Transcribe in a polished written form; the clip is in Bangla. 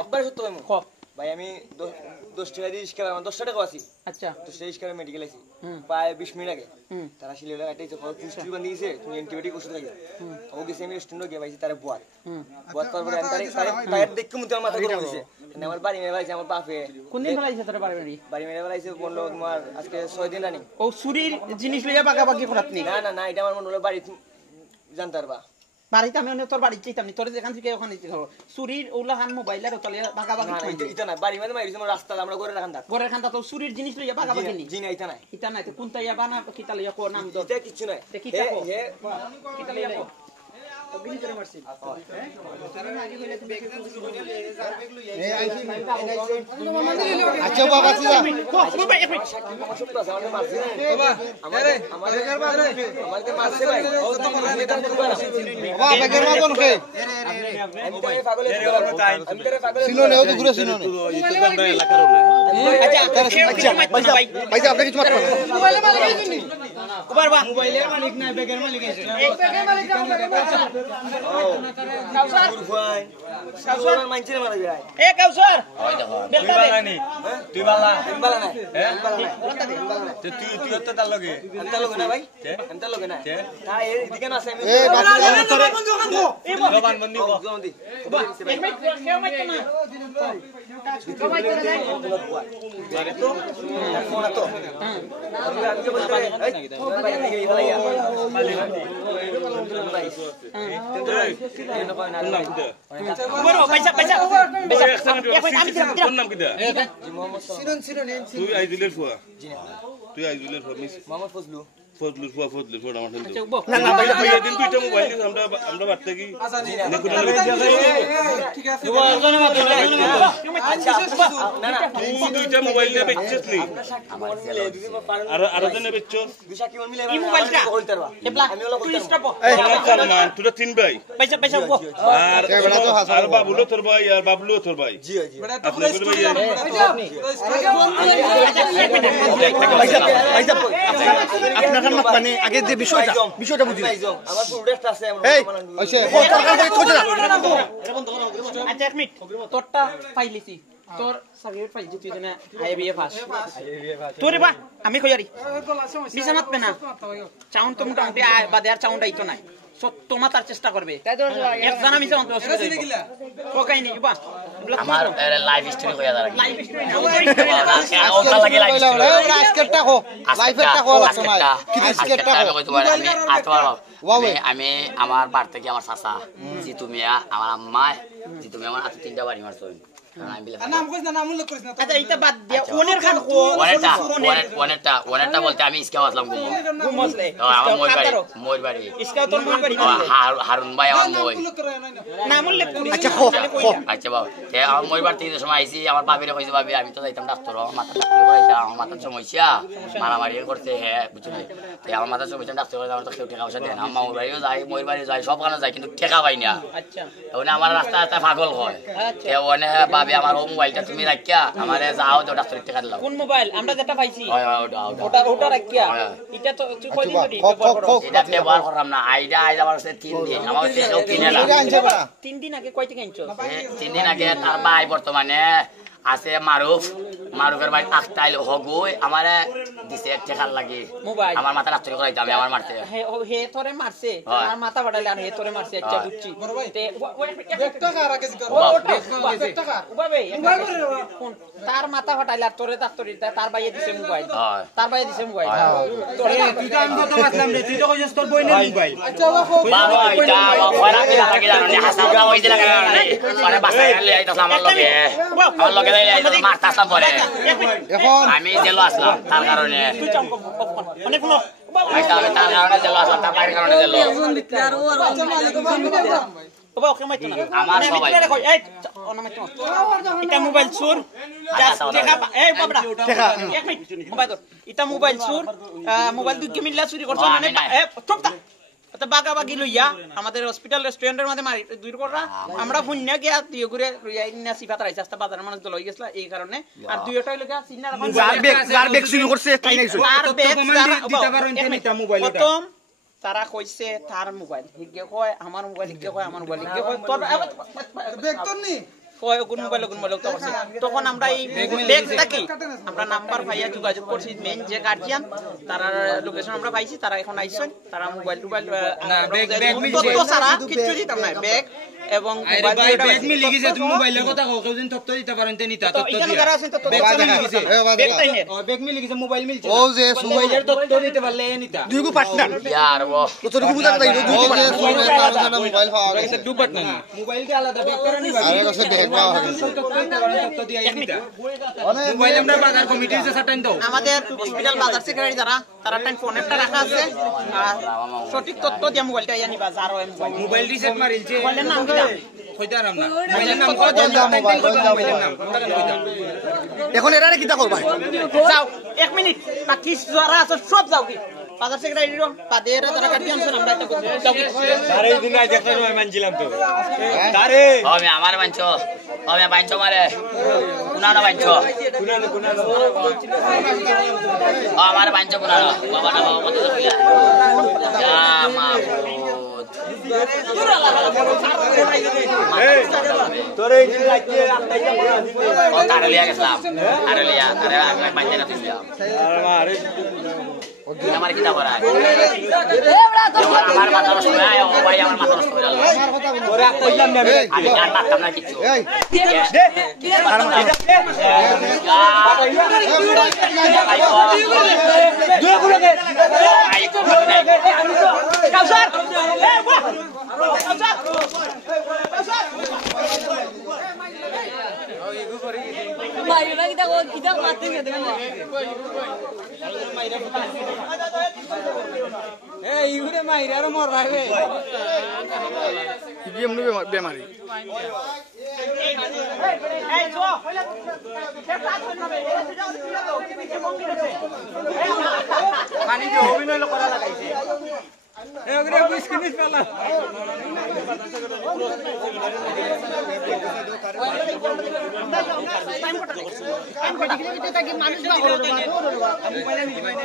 একবার সত্য ভাই আমি 10 টাকা দিয়ে ইস্কা 10 টাকা আছি আচ্ছা 10 টাকা ইস্কা মেডিকেল আছি প্রায় 20 মিনিট আগে তারা শিলিগুড়ি আইতে পুষ্টি বান্ধি দিয়েছে তুমি অ্যান্টিবায়োটিক ওষুধ খাইও ও গেছে আমি স্টুডেন্ট গিয়ে পাইছি তারে বুয়াত পর আমি তারে দেখে মুতে আমার মাথা গরম হইছে আমার বাড়ি মেয়ে ভাইছে আমার বাপে কোন দিন ফলাইছে তোর বাড়ি মেয়ে ভাইছে বললো তোমার আজকে 6 দিন রানি ও চুরির জিনিস লইয়া বাগাবাগি করাতনি না এটা আমার মনে হলো বাড়ি জানতে পারবা বাড়িতে আমি তোর বাড়ি চাইতাম তোর যেখান থেকে ওখানে চুরির ওলা হান মোবাইলের তাহলে বাগাবাগি এটা না বাড়ি মানে মাইরিছে আমার রাস্তা আমরা ঘরের খান্দা তো চুরির জিনিস লইয়া বাগাবাগি নি জি না এটা নাই তো কোনটা ইয়া বানা কিতা লইয়া কো নাম এটা কিছু নাই কিতা কো কিতা লইয়া কো অগ্নি করে মারছি তারা আগে কইলে তুমি ব্যাগ এই আইছি আচ্ছা বাবা আছে যা বাবা এক মিনিট আমার সব আছে আমাদের মারছে বাবা আমাদের মারছে ভাই বাবা ব্যাগের মতন কে আমি তো পাগল সিনো নেও তো ঘুরে সিনো নে এলাকার আচ্ছা ভাই আপনি কিছু মারতে পারেন মোবাইলে মালিক আইছেনি বাবা মোবাইলের মালিক না ব্যাগের মালিক আইছে এই ব্যাগের মালিক কাউসার কাউসার মানছে মারা যায় এ কাউসার ওই দেখো তুই বালা না তুই তো তার লগে না ভাই এমতা লগে না তা এদিকে না আছে আমি এ বাকি জবান বন্দি কো তুই আইজুলের ফুয়া মোহাম্মদ ফজলু ফজলুর ফুয়া আমার না না ভাই দিন দুইটা মোবাইল দিস আমরা বাড়তে কি ঠিক আছে দুইটা মোবাইল নিয়ে বেচছিস নি আর জন বেচছস দুশাকি মিলে এই মোবাইলটা এবলা তুই স্টপ তোরা তিন ভাই পয়সা গো আর বাবুলো তোর ভাই আর বাবলু তোর ভাই জি আপনি কোন ভাই আপনার মানে আগে যে বিষয়টা বুঝি আমার প্রোডাক্ট আছে এই ওইছে আচ্ছা এক মিনিট তোরটা ফাইলিছি তোর সার্টিফিকেট ফাইল তুই না আইবিএ পাস তোরে বা আমি কইয়ারি বিছানাত পে না চাউন তো মোটামুটি বাদে আর চাউন আইতো নাই সত্য মাতার চেষ্টা করবে তাই তো একজন আমি চাউন তো ও কাই নি বা আমার লাইভ স্টোরি কইয়া দাঁড়া লাইভ স্টোরি না ওটা লাগে লাইভ স্টোরি আজকেরটা কো লাইফেরটা কো লাগতো না কি আজকেরটা আমি কই তোমার আমি আতবার আমি আমার বাড়ি থেকে আমার চাচা জিতু মিয়া আমার আম্মা জিতু মিয়া আমার তিনটা বাড়ি মারছো নাম কইছ না নাম উল্লেখ করিস না আচ্ছা এটা বাদ দিয়া ওনের খান কো ওনেরটা বলতে আমি ইসকা আসলাম ঘুমসলে আমার মই বাড়ি ইসকা তোর মই বাড়ি হারুন ভাই আমার মই নাম উল্লেখ করিস আচ্ছা আচ্ছা বাবা তে আমার মই বাড়ি থেকে সময় আইছি আমার বাবিরে কইছে বাবি আমি তো যাইতাম ডাক্তার মাথা ডাক্তার কইছে আমার মাথার সমস্যা মারামারি করতে হ্যাঁ বুঝলি তাই আমার মাথার সমস্যা ডাক্তার কইছে আমার তো কেউ টাকা পয়সা দেয় না আমার বাড়িও যাই মই বাড়ি যাই সব কারণে যাই কিন্তু টাকা পাই না আচ্ছা ওনে আমার রাস্তা পাগল হয় তে ওনে ভাবি আমার ও মোবাইলটা তুমি রাখিয়া আমারে যাও তো ডাক্তারের টাকা দিলাও কোন মোবাইল আমরা যেটা পাইছি ওটা রাখিয়া এটা তো তুই কই দিন এটা ব্যবহার করলাম না আইডা আমার কাছে 3 দিন আমার কাছে কেউ কিনে না 3 দিন আগে কয় টাকা আনছো 3 দিন আগে তার ভাই বর্তমানে আছে মারুফের ভাই আখতাইল হগুই আমারে দিছে 1 টাকা লাগি মোবাইল আমার মাথা রাস্তা করে আমি আমার মারতে হে তোরে মারছে আর মাথা ফাটাইলে আর হে তোরে মারছে আচ্ছা বুঝছি তে 1 টাকা আর আগে টাকা ওভাবে কোন তার মাথা ফাটাইলে আর তোরে ডাক্তারি তার ভাইয়ে দিছে মোবাইল তার ভাইয়ে দিছে মোবাইল তোরে তুই তো আমি তো মারলাম রে তুই তো কইছস তোর বইনের মোবাইল আচ্ছা বাবা এটা ওরা কি লাগে জানো না হাসাউরা হইছে লাগা আরে বাসায় আইলে আইতো আমার লগে মারতাম পরে এখন আমি জেলো আসলাম তার কারণে অনেক কোনো আমি তার কারণে জেলো আসলাম তার বাইরের কারণে জেলো বাবা ওকে মাইতো না আমার সবাই এই অনামাইতো এটা মোবাইল চোর টাকা এই বাবরা টাকা এক মিনিট মোবাইল এটা মোবাইল চোর মোবাইল দুই মিল্লা চুরি করছ মানে চুপ থাক তো বাগাবাগি লইয়া আমাদের হসপিটাল রেস্টুরেন্টের মধ্যে মারি দূর করা আমরা ফুন্না গিয়া দুই করে ইন্না সিফাত রাইছে আস্তা বাজার মানুষ লই গেছলা এই কারণে আর দুইটাই লগা সিনা রাখুন যার বেগ চুরি করছে তাই নাই তার বেগ দিতে পারেন নিতা মোবাইল এটা প্রথম তারা কইছে তার মোবাইল হিগে কয় আমার মোবাইল হিগে কয় আমার মোবাইল হিগে কয় তোর বেকতন নি কয় কোন মোবাইল তো করছে তখন আমরা এই ব্যাগটা কি আমরা নাম্বার পাইয়া যোগাযোগ করছি মেইন যে গার্জিয়ান তার লোকেশন আমরা পাইছি তারা এখন আইছেন তারা মোবাইল না ব্যাগ মিলছে তো সারা কিছু দিতাম না ব্যাগ এবং ব্যাগ মিলি গেছে তুমি মোবাইলের কথা কও কেউ দিন তথ্য দিতে পারেন তে নিতা তথ্য দিয়া ব্যাগ মিলি গেছে মোবাইল মিলছে ও যে মোবাইলের তথ্য দিতে পারলে নিতা দুই গো পার্টনার ইয়ার ও তো তুমি বুঝা তাই দুই গো পার্টনার মোবাইল পাওয়া গেছে দুই পার্টনার না মোবাইল কি আলাদা ব্যাগ করে নিবা আরে কাছে ব্যাগ পাওয়া গেছে তথ্য দিয়া নিতা মোবাইল আমরা বাজার কমিটির যে সাটাইন দাও আমাদের হসপিটাল বাজার সেক্রেটারি তারা টাইম ফোনেরটা রাখা আছে সঠিক তথ্য দিয়া মোবাইলটা ইয়া নিবা যার মোবাইল রিসেট মারিলছে মোবাইলের নাম কি কইতারাম না মোবাইলের নাম কত মোবাইলের নাম কোনটা কইতা এখন এরা কি তা করবা যাও 1 মিনিট বাকি যারা আছে সব যাও কি বাজার সেক্রেটারি রো পাদের যারা গার্জিয়ান আছে আমরা এটা করব যাও কি আরে দিন আজ একটা সময় মানছিলাম তো আরে আমি আমার বাঞ্চো আমি বাঞ্চো মারে কুনানো বাঞ্চো কুনানো আমার বাঞ্চো কুনানো বাবা না বাবা কত কইলা যা মাবুদ তোরে এই দিন রাইতে আপনাইটা মনে আছে ও কারলিয়া গেছলাম কারলিয়া আরে আমি বাঞ্চা না তুইলাম আরে আমার কি তা করা আমার মাথা নষ্ট হয়ে আয় ও ভাই আমার মাথা নষ্ট হয়ে গেল তোরে কইলাম না আমি আর মারতাম না কিছু এই এই ইউরে মাইরা আর মর রাইবে কি এমনি বেমারি এই জো কইলা সে কাজ হই না এই যাও তুইলা দাও কি পিছে মঙ্গি রেছে পানি যে অভিনয় করা লাগাইছে এ ওগরে বিস্কিট পেলা টাইম কত দিলে বিতে থাকি মানুষ বা হলো আমি মোবাইলে নিলি ভাই না